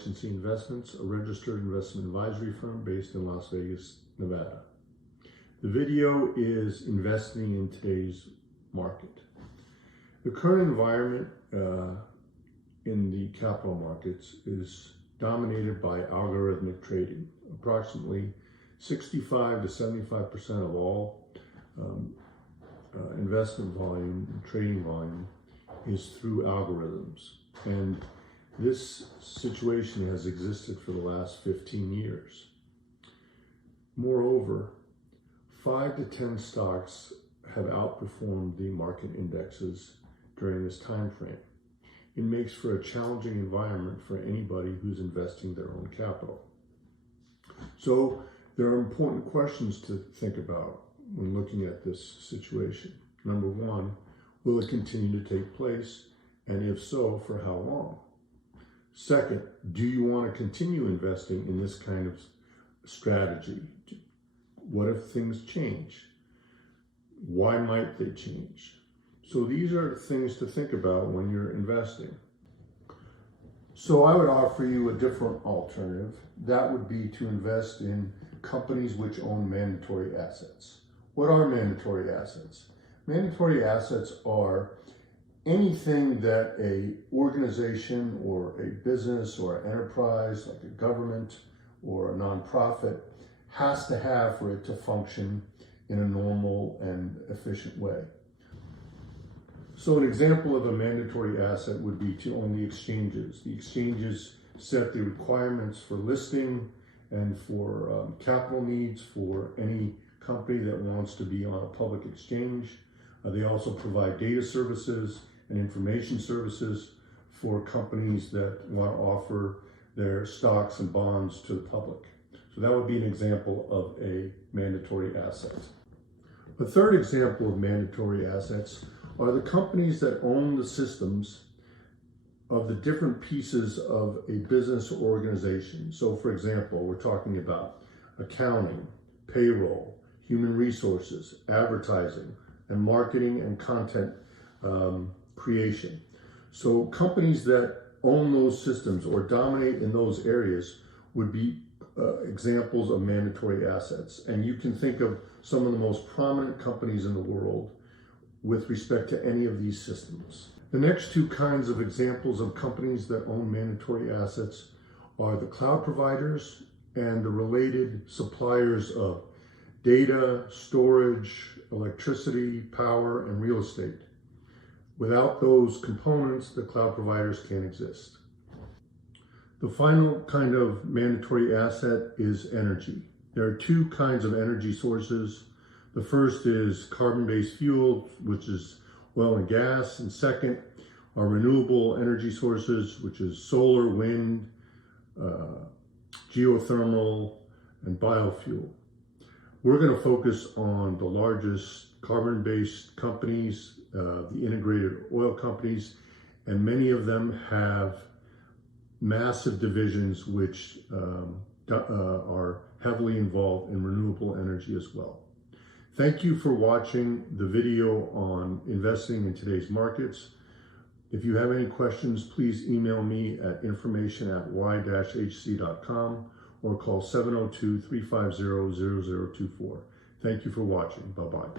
Licensee Investments, a registered investment advisory firm based in Las Vegas, Nevada. The video is investing in today's market. The current environment in the capital markets is dominated by algorithmic trading. Approximately 65 to 75% of all investment volume, trading volume, is through algorithms. And this situation has existed for the last 15 years. Moreover, 5 to 10 stocks have outperformed the market indexes during this time frame. It makes for a challenging environment for anybody who's investing their own capital. So there are important questions to think about when looking at this situation. Number one, will it continue to take place? And if so, for how long? Second, do you want to continue investing in this kind of strategy? What if things change? Why might they change? So these are things to think about when you're investing. So I would offer you a different alternative. That would be to invest in companies which own mandatory assets. What are mandatory assets? Mandatory assets are anything that a organization or a business or an enterprise, like a government or a nonprofit, has to have for it to function in a normal and efficient way. So an example of a mandatory asset would be to own the exchanges. The exchanges set the requirements for listing and for capital needs for any company that wants to be on a public exchange. They also provide data services and information services for companies that want to offer their stocks and bonds to the public. So that would be an example of a mandatory asset. A third example of mandatory assets are the companies that own the systems of the different pieces of a business or organization. So for example, we're talking about accounting, payroll, human resources, advertising, and marketing and content creation. So companies that own those systems or dominate in those areas would be examples of mandatory assets. And you can think of some of the most prominent companies in the world with respect to any of these systems. The next two kinds of examples of companies that own mandatory assets are the cloud providers and the related suppliers of data, storage, electricity, power, and real estate. Without those components, the cloud providers can't exist. The final kind of mandatory asset is energy. There are two kinds of energy sources. The first is carbon-based fuel, which is oil and gas, and second are renewable energy sources, which is solar, wind, geothermal, and biofuel. We're going to focus on the largest carbon-based companies, the integrated oil companies, and many of them have massive divisions which are heavily involved in renewable energy as well. Thank you for watching the video on investing in today's markets. If you have any questions, please email me at information@y-hc.com or call 702-350-0024. Thank you for watching. Bye-bye.